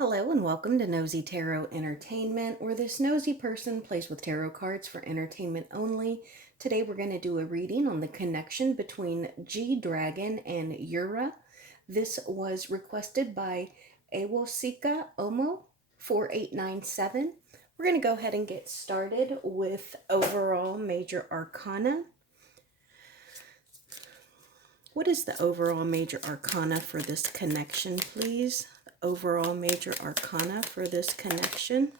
Hello and welcome to Nosy Tarot Entertainment, where this nosy person plays with tarot cards for entertainment only. Today we're going to do a reading on the connection between G-Dragon and Yura. This was requested by Awosika Omo 4897. We're going to go ahead and get started with overall major arcana. What is the overall major arcana for this connection, please? Overall major arcana for this connection.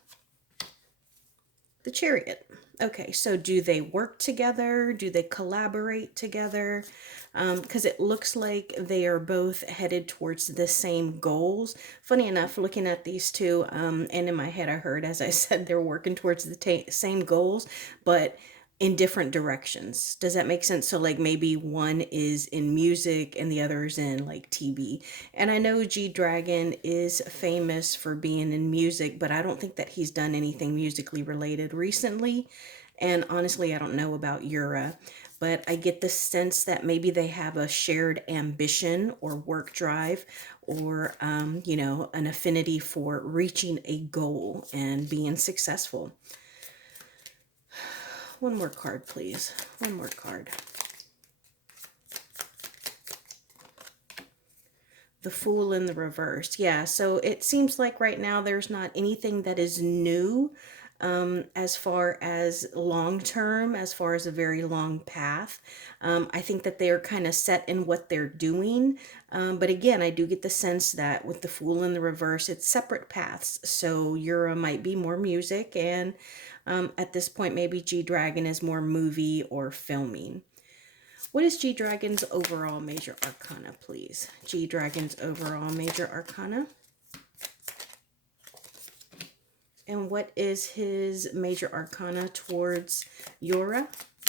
The Chariot. Okay, so do they work together? Do they collaborate together? Because it looks like they are both headed towards the same goals. Funny enough, looking at these two, and in my head I heard, as I said, they're working towards the same goals, but in different directions. Does that make sense? So like maybe one is in music and the other is in like TV. And I know G-Dragon is famous for being in music, but I don't think that he's done anything musically related recently. And honestly, I don't know about Yura, but I get the sense that maybe they have a shared ambition or work drive or, an affinity for reaching a goal and being successful. One more card, please. One more card. The Fool in the reverse. Yeah, so it seems like right now there's not anything that is new as far as long term, as far as a very long path. I think that they're kind of set in what they're doing. But again, I do get the sense that with the Fool in the reverse, it's separate paths. So Yura might be more music, and at this point, maybe G-Dragon is more movie or filming. What is G-Dragon's overall major arcana, please? G-Dragon's overall major arcana. And what is his major arcana towards Yura?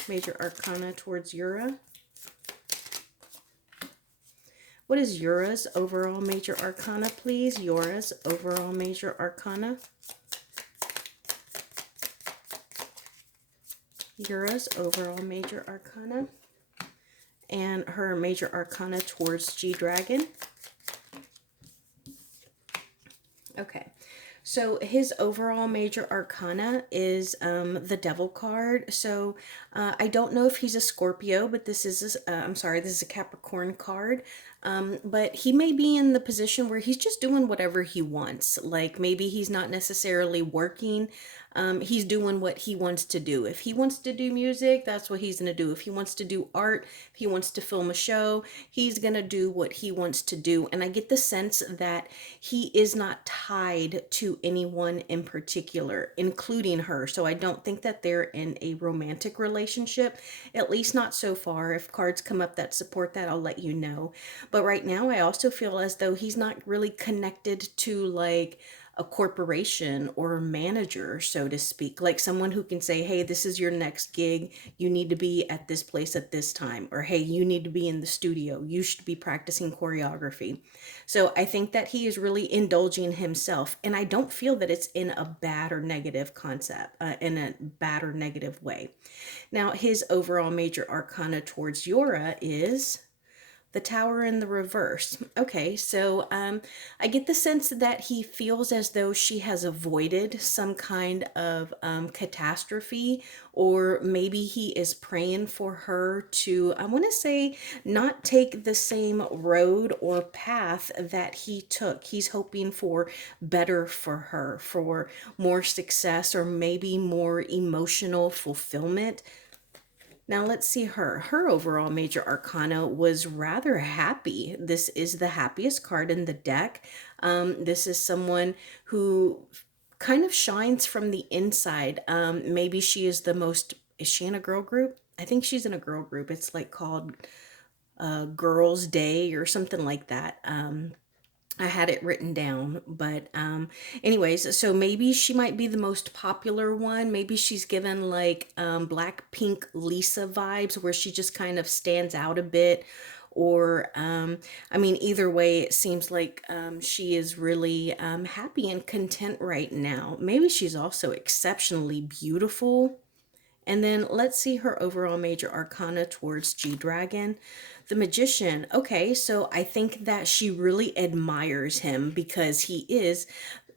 Major arcana towards Yura. What is Yura's overall major arcana, please? Yura's overall major arcana. Yura's overall major arcana. And her major arcana towards G-Dragon. Okay, so his overall major arcana is the Devil card. So I don't know if he's a Scorpio, but this is, this is a Capricorn card. But he may be in the position where he's just doing whatever he wants. Like maybe he's not necessarily working. He's doing what he wants to do. If he wants to do music, that's what he's going to do. If he wants to do art, if he wants to film a show, he's going to do what he wants to do. And I get the sense that he is not tied to anyone in particular, including her. So I don't think that they're in a romantic relationship, at least not so far. If cards come up that support that, I'll let you know. But right now, I also feel as though he's not really connected to like a corporation or a manager, so to speak, like someone who can say, hey, this is your next gig. You need to be at this place at this time. Or, hey, you need to be in the studio. You should be practicing choreography. So I think that he is really indulging himself. And I don't feel that it's in a bad or negative concept, in a bad or negative way. Now, his overall major arcana towards Yura is the Tower in the reverse. Okay, so I get the sense that he feels as though she has avoided some kind of catastrophe, or maybe he is praying for her to, I want to say, not take the same road or path that he took. He's hoping for better for her, for more success, or maybe more emotional fulfillment. Now let's see her. Her overall major arcana was rather happy. This is the happiest card in the deck. This is someone who kind of shines from the inside. Maybe she is the most, is she in a girl group? I think she's in a girl group. It's like called Girls Day or something like that. I had it written down, but anyways, so maybe she might be the most popular one. Maybe she's given like Blackpink Lisa vibes, where she just kind of stands out a bit. Or I mean, either way, it seems like she is really happy and content right now. Maybe she's also exceptionally beautiful. And then let's see her overall major arcana towards G-Dragon. The Magician. Okay, so I think that she really admires him because he is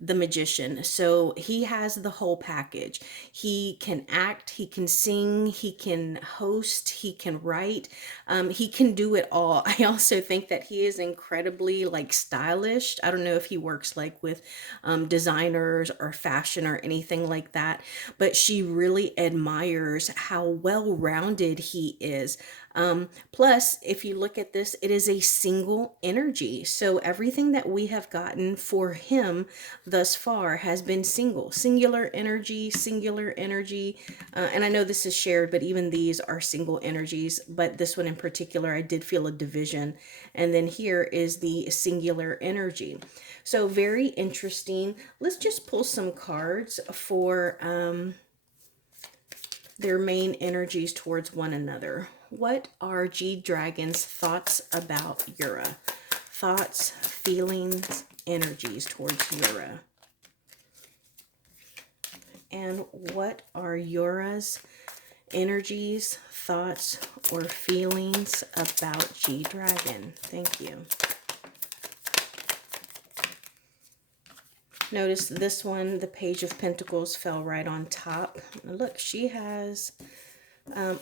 the magician. So he has the whole package. He can act, he can sing, he can host, he can write, he can do it all. I also think that he is incredibly like stylish. I don't know if he works like with designers or fashion or anything like that, but she really admires how well rounded he is. Plus, if you look at this, it is a single energy. So everything that we have gotten for him thus far has been singular energy, singular energy. And I know this is shared, but even these are single energies. But this one in particular, I did feel a division. And then here is the singular energy. So very interesting. Let's just pull some cards for their main energies towards one another. What are G-Dragon's thoughts about Yura? Thoughts, feelings, energies towards Yura. And what are Yura's energies, thoughts, or feelings about G-Dragon? Thank you. Notice this one, the Page of Pentacles fell right on top. Look, she has,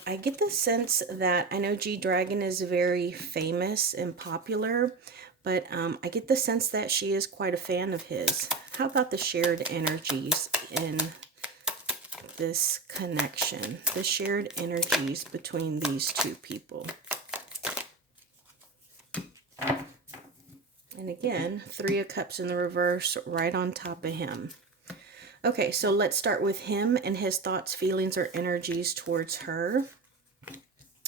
I get the sense that, I know G-Dragon is very famous and popular, but I get the sense that she is quite a fan of his. How about the shared energies in this connection? The shared energies between these two people. And again, Three of Cups in the reverse right on top of him. Okay, so let's start with him and his thoughts, feelings, or energies towards her.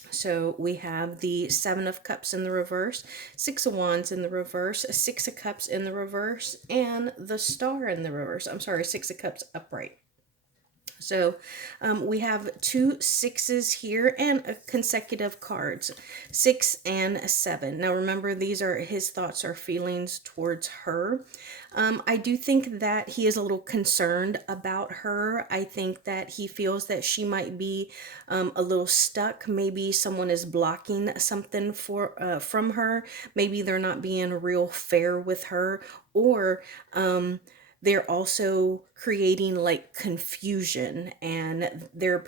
So we have the Seven of Cups in the reverse, Six of Wands in the reverse, Six of Cups in the reverse, and the Star in the reverse. I'm sorry, Six of Cups upright. So we have two sixes here and consecutive cards, 6 and 7. Now remember, these are his thoughts or feelings towards her. I do think that he is a little concerned about her. I think that he feels that she might be a little stuck. Maybe someone is blocking something from her. Maybe they're not being real fair with her, or they're also creating like confusion, and they're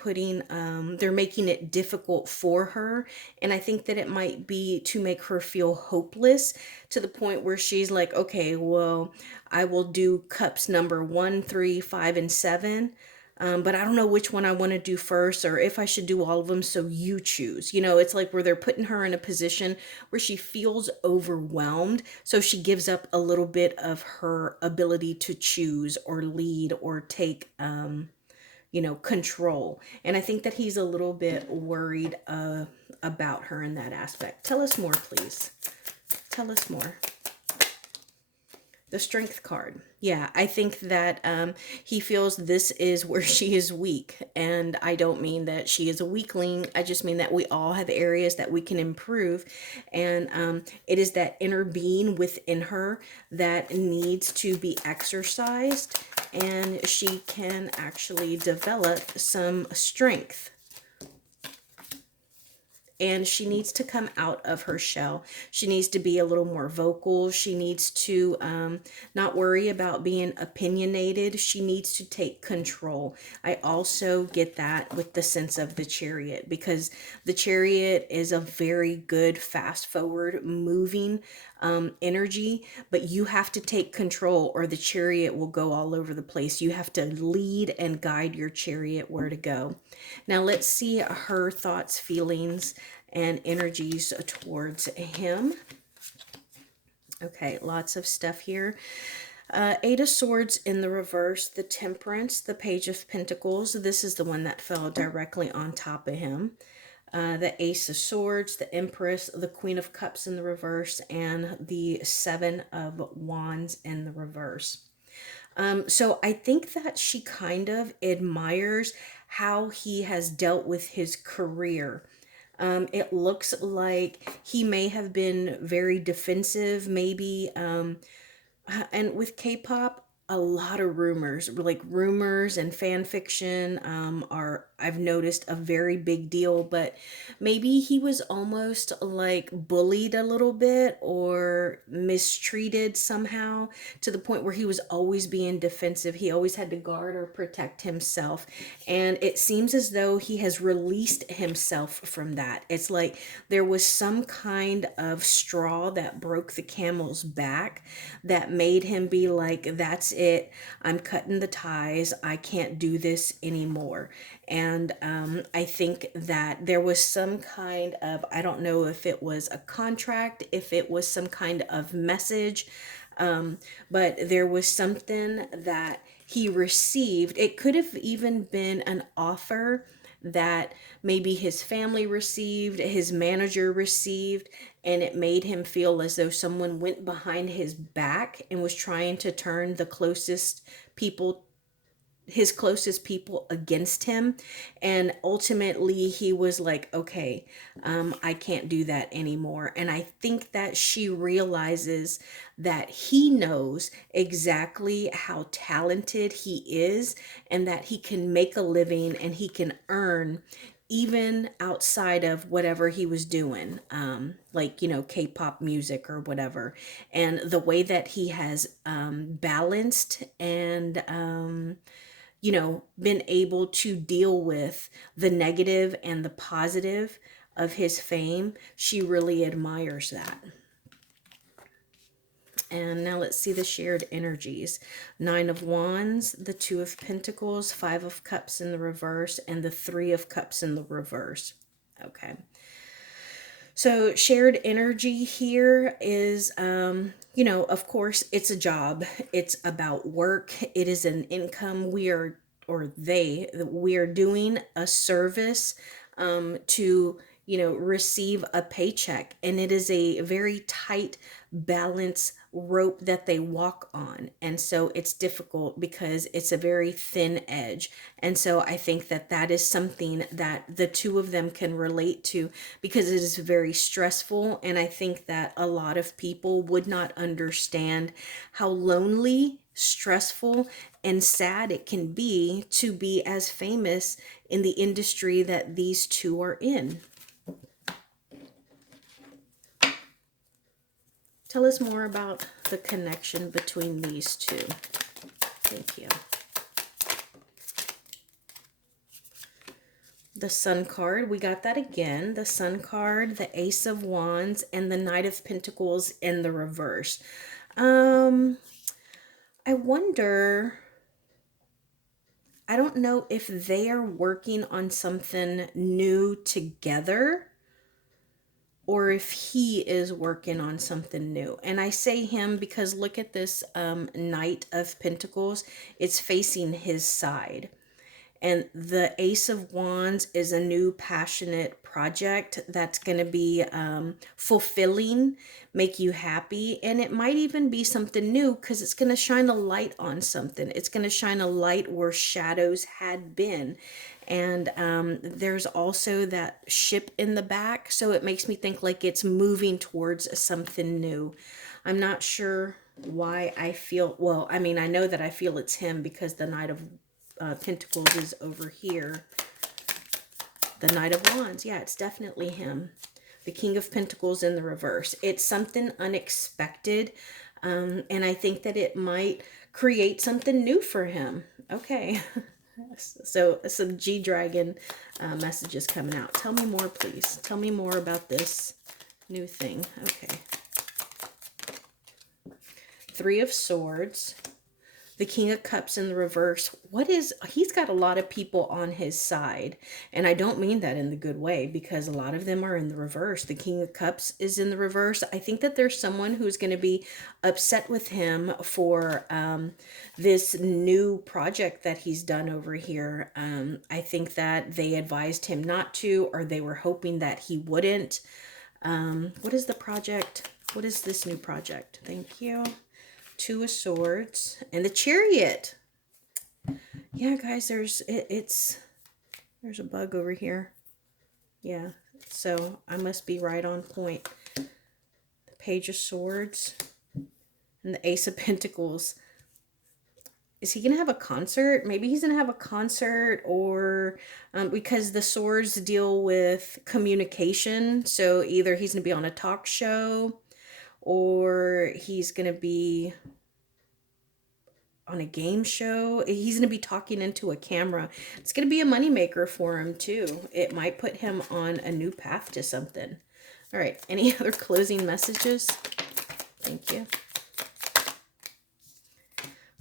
making it difficult for her. And I think that it might be to make her feel hopeless, to the point where she's like, okay, well, I will do cups number 1, 3, 5, and 7. But I don't know which one I want to do first, or if I should do all of them, so you choose. You know, it's like where they're putting her in a position where she feels overwhelmed, so she gives up a little bit of her ability to choose or lead or take, control. And I think that he's a little bit worried about her in that aspect. Tell us more, please. Tell us more. The Strength card. Yeah, I think that he feels this is where she is weak. And I don't mean that she is a weakling. I just mean that we all have areas that we can improve. And it is that inner being within her that needs to be exercised. And she can actually develop some strength. And she needs to come out of her shell. She needs to be a little more vocal. She needs to not worry about being opinionated. She needs to take control. I also get that with the sense of the Chariot, because the Chariot is a very good fast forward moving energy, but you have to take control or the Chariot will go all over the place. You have to lead and guide your Chariot where to go. Now let's see her thoughts, feelings, and energies towards him. Okay, lots of stuff here. Eight of Swords in the reverse, the Temperance, the Page of Pentacles. This is the one that fell directly on top of him. The Ace of Swords, the Empress, the Queen of Cups in the reverse, and the Seven of Wands in the reverse. So I think that she kind of admires how he has dealt with his career. It looks like he may have been very defensive, maybe, and with K-pop, a lot of rumors, like rumors and fan fiction, are, I've noticed, a very big deal. But maybe he was almost like bullied a little bit or mistreated somehow, to the point where he was always being defensive. He always had to guard or protect himself. And it seems as though he has released himself from that. It's like there was some kind of straw that broke the camel's back that made him be like, that's it. I'm cutting the ties. I can't do this anymore. And I think that there was some kind of, I don't know if it was a contract, if it was some kind of message, but there was something that he received. It could have even been an offer that maybe his family received, his manager received, and it made him feel as though someone went behind his back and was trying to turn the closest people, his closest people, against him. And ultimately he was like, okay, I can't do that anymore. And I think that she realizes that he knows exactly how talented he is, and that he can make a living and he can earn even outside of whatever he was doing, like, K-pop music or whatever. And the way that he has balanced and been able to deal with the negative and the positive of his fame, she really admires that. And now let's see the shared energies. Nine of Wands, the Two of Pentacles, Five of Cups in the reverse, and the Three of Cups in the reverse. Okay. So shared energy here is, of course, it's a job. It's about work. It is an income. We are doing a service to, receive a paycheck. And it is a very tight balance rope that they walk on. And so it's difficult because it's a very thin edge. And so I think that that is something that the two of them can relate to, because it is very stressful. And I think that a lot of people would not understand how lonely, stressful, and sad it can be to be as famous in the industry that these two are in. Tell us more about the connection between these two. Thank you. The Sun card, we got that again. The Sun card, the Ace of Wands, and the Knight of Pentacles in the reverse. I wonder, I don't know if they are working on something new together, or if he is working on something new. And I say him because look at this Knight of Pentacles. It's facing his side. And the Ace of Wands is a new passionate project that's going to be fulfilling, make you happy. And it might even be something new because it's going to shine a light on something. It's going to shine a light where shadows had been. And there's also that ship in the back. So it makes me think like it's moving towards something new. I'm not sure why I feel, well, I mean, I know that I feel it's him because the Knight of Pentacles is over here. The Knight of Wands, yeah, it's definitely him. The King of Pentacles in the reverse. It's something unexpected, and I think that it might create something new for him. Okay. So some G-Dragon messages coming out. Tell me more, please. Tell me more about this new thing. Okay. Three of Swords. The King of Cups in the reverse. He's got a lot of people on his side. And I don't mean that in the good way, because a lot of them are in the reverse. The King of Cups is in the reverse. I think that there's someone who's going to be upset with him for this new project that he's done over here. I think that they advised him not to, or they were hoping that he wouldn't. What is the project? What is this new project? Thank you. Two of Swords and the Chariot. Yeah, guys, there's a bug over here. Yeah, so I must be right on point. The Page of Swords and the Ace of Pentacles. is he gonna have a concert? Maybe he's gonna have a concert, or because the swords deal with communication. So either he's gonna be on a talk show, or he's gonna be on a game show. He's going to be talking into a camera. It's going to be a moneymaker for him too. It might put him on a new path to something. All right. Any other closing messages? Thank you.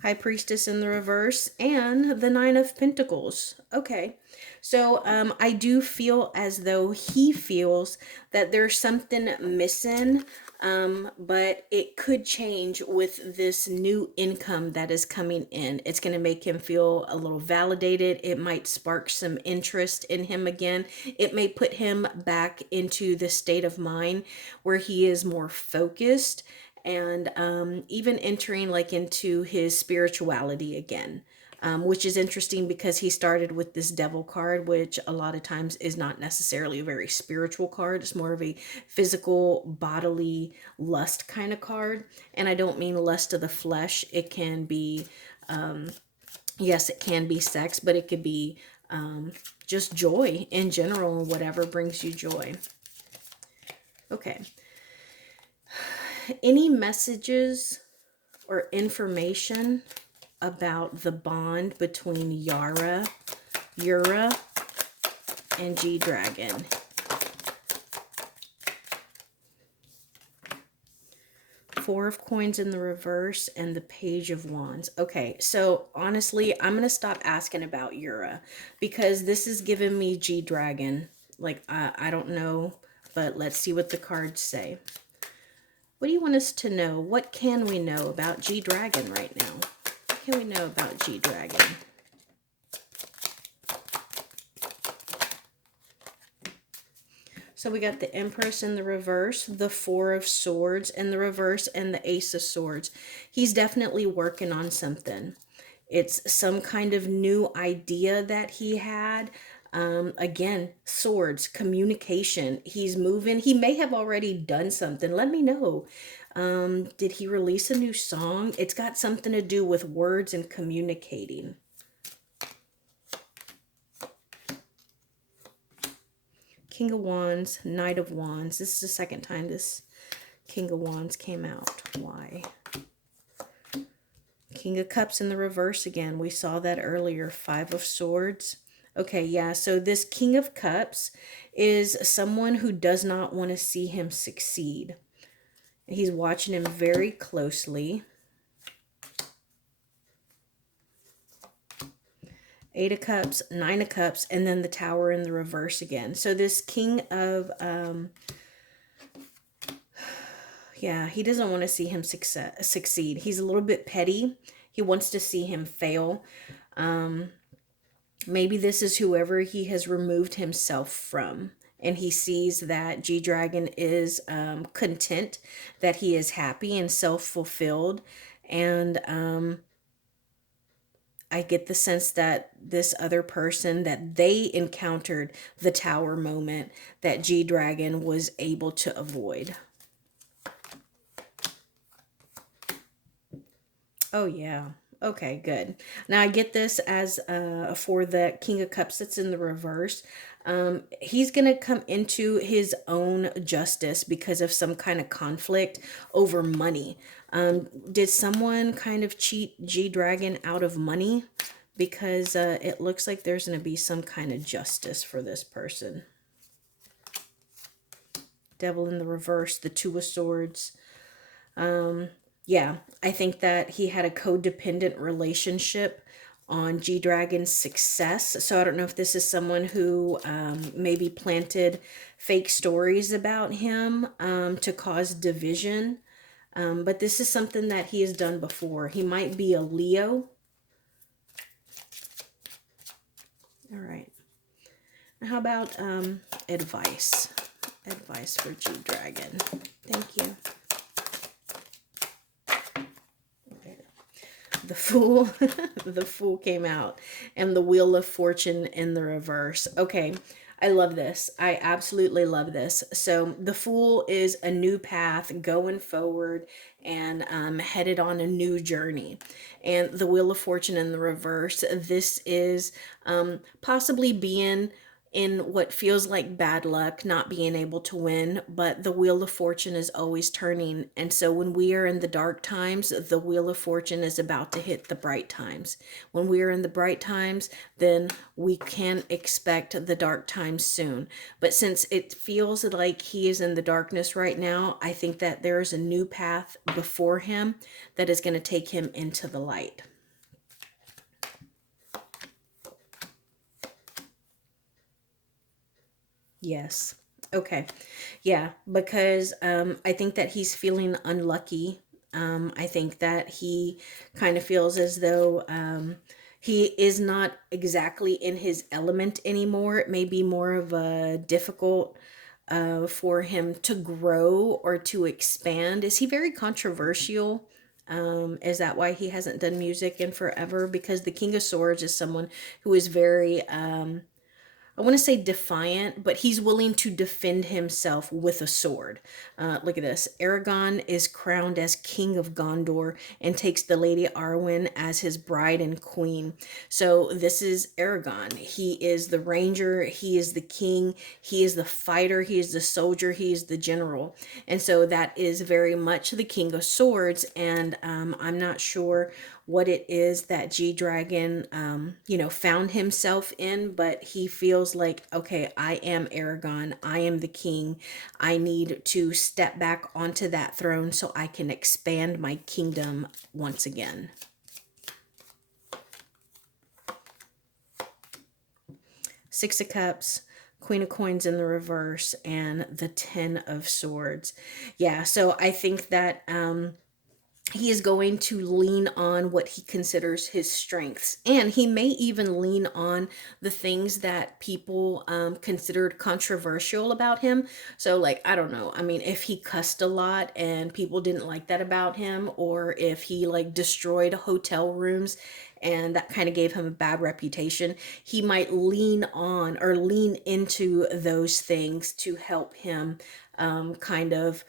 High Priestess in the reverse, and the Nine of Pentacles. Okay. So I do feel as though he feels that there's something missing, but it could change with this new income that is coming in. It's going to make him feel a little validated. It might spark some interest in him again. It may put him back into the state of mind where he is more focused, and even entering like into his spirituality again, which is interesting because he started with this devil card, which a lot of times is not necessarily a very spiritual card. It's more of a physical, bodily lust kind of card. And I don't mean lust of the flesh. It can be, yes, it can be sex, but it could be just joy in general, whatever brings you joy. Okay. Any messages or information about the bond between Yura and G-Dragon? Four of Coins in the reverse and the Page of Wands. Okay, so honestly, I'm going to stop asking about Yura because this is giving me G-Dragon. Like, I don't know, but let's see what the cards say. What do you want us to know? What can we know about G-Dragon right now? What can we know about G-Dragon? So we got the Empress in the reverse, the Four of Swords in the reverse, and the Ace of Swords. He's definitely working on something. It's some kind of new idea that he had. Again, swords, communication. He's moving. He may have already done something. Let me know. Did he release a new song? It's got something to do with words and communicating. King of Wands, Knight of Wands. This is the second time this King of Wands came out. Why? King of Cups in the reverse again. We saw that earlier. Five of Swords. Okay, yeah, so this King of Cups is someone who does not want to see him succeed. He's watching him very closely. Eight of Cups, Nine of Cups, and then the Tower in the reverse again. So this King of, yeah, he doesn't want to see him succeed. He's a little bit petty. He wants to see him fail. Maybe this is whoever he has removed himself from. And he sees that G-Dragon is content, that he is happy and self-fulfilled. And I get the sense that this other person, that they encountered the Tower moment that G-Dragon was able to avoid. Oh, yeah. Okay, good. Now I get this as for the King of Cups that's in the reverse. He's going to come into his own justice because of some kind of conflict over money. Did someone kind of cheat G-Dragon out of money? Because it looks like there's going to be some kind of justice for this person. Devil in the reverse, the Two of Swords. Yeah, I think that he had a codependent relationship on G-Dragon's success. So I don't know if this is someone who maybe planted fake stories about him to cause division. But this is something that he has done before. He might be a Leo. All right. How about advice? Advice for G-Dragon. Thank you. The Fool, the Fool came out, and the Wheel of Fortune in the reverse. Okay, I love this. I absolutely love this. So the Fool is a new path going forward and headed on a new journey. And the Wheel of Fortune in the reverse, this is possibly being in what feels like bad luck, not being able to win, but the Wheel of Fortune is always turning. And so when we are in the dark times, the Wheel of Fortune is about to hit the bright times. When we are in the bright times, then we can expect the dark times soon. But since it feels like he is in the darkness right now, I think that there is a new path before him that is going to take him into the light. Yes. Okay. Yeah, because I think that he's feeling unlucky. I think that he kind of feels as though he is not exactly in his element anymore. It may be more of a difficult for him to grow or to expand. Is he very controversial? Is that why he hasn't done music in forever? Because the King of Swords is someone who is very I want to say defiant, but he's willing to defend himself with a sword. Look at this. Aragon is crowned as King of Gondor and takes the Lady Arwen as his bride and queen. So this is Aragon. He is the ranger, he is the king, he is the fighter, he is the soldier, he is the general. And so that is very much the King of Swords. And I'm not sure what it is that G Dragon, found himself in, but he feels like, okay, I am Aragon, I am the king. I need to step back onto that throne so I can expand my kingdom once again. Six of Cups, Queen of Coins in the reverse, and the Ten of Swords. Yeah, so I think that he is going to lean on what he considers his strengths. And he may even lean on the things that people considered controversial about him. So, like, I don't know. I mean, if he cussed a lot and people didn't like that about him, or if he, like, destroyed hotel rooms and that kind of gave him a bad reputation, he might lean on or lean into those things to help him kind of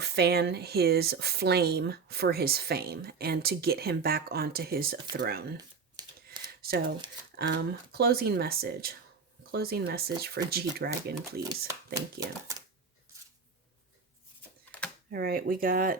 fan his flame for his fame and to get him back onto his throne. So, closing message. Closing message for G Dragon, please. Thank you. All right, we got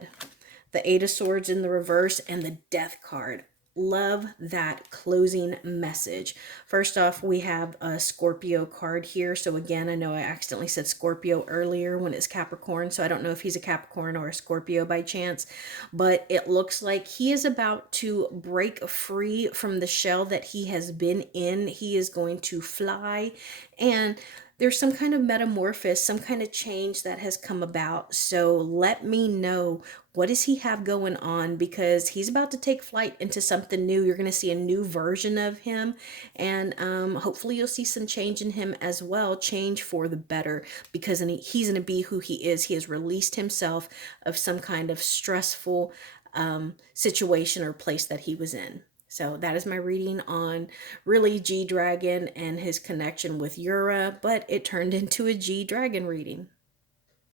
the Eight of Swords in the reverse and the Death card. Love that closing message. First off, we have a Scorpio card here. So again, I know I accidentally said Scorpio earlier when it's Capricorn. So I don't know if he's a Capricorn or a Scorpio by chance. But it looks like he is about to break free from the shell that he has been in. He is going to fly, and there's some kind of metamorphosis, some kind of change that has come about. So let me know, what does he have going on? Because he's about to take flight into something new. You're going to see a new version of him. And hopefully you'll see some change in him as well. Change for the better. Because he's going to be who he is. He has released himself of some kind of stressful situation or place that he was in. So that is my reading on really G Dragon and his connection with Yura, but it turned into a G Dragon reading.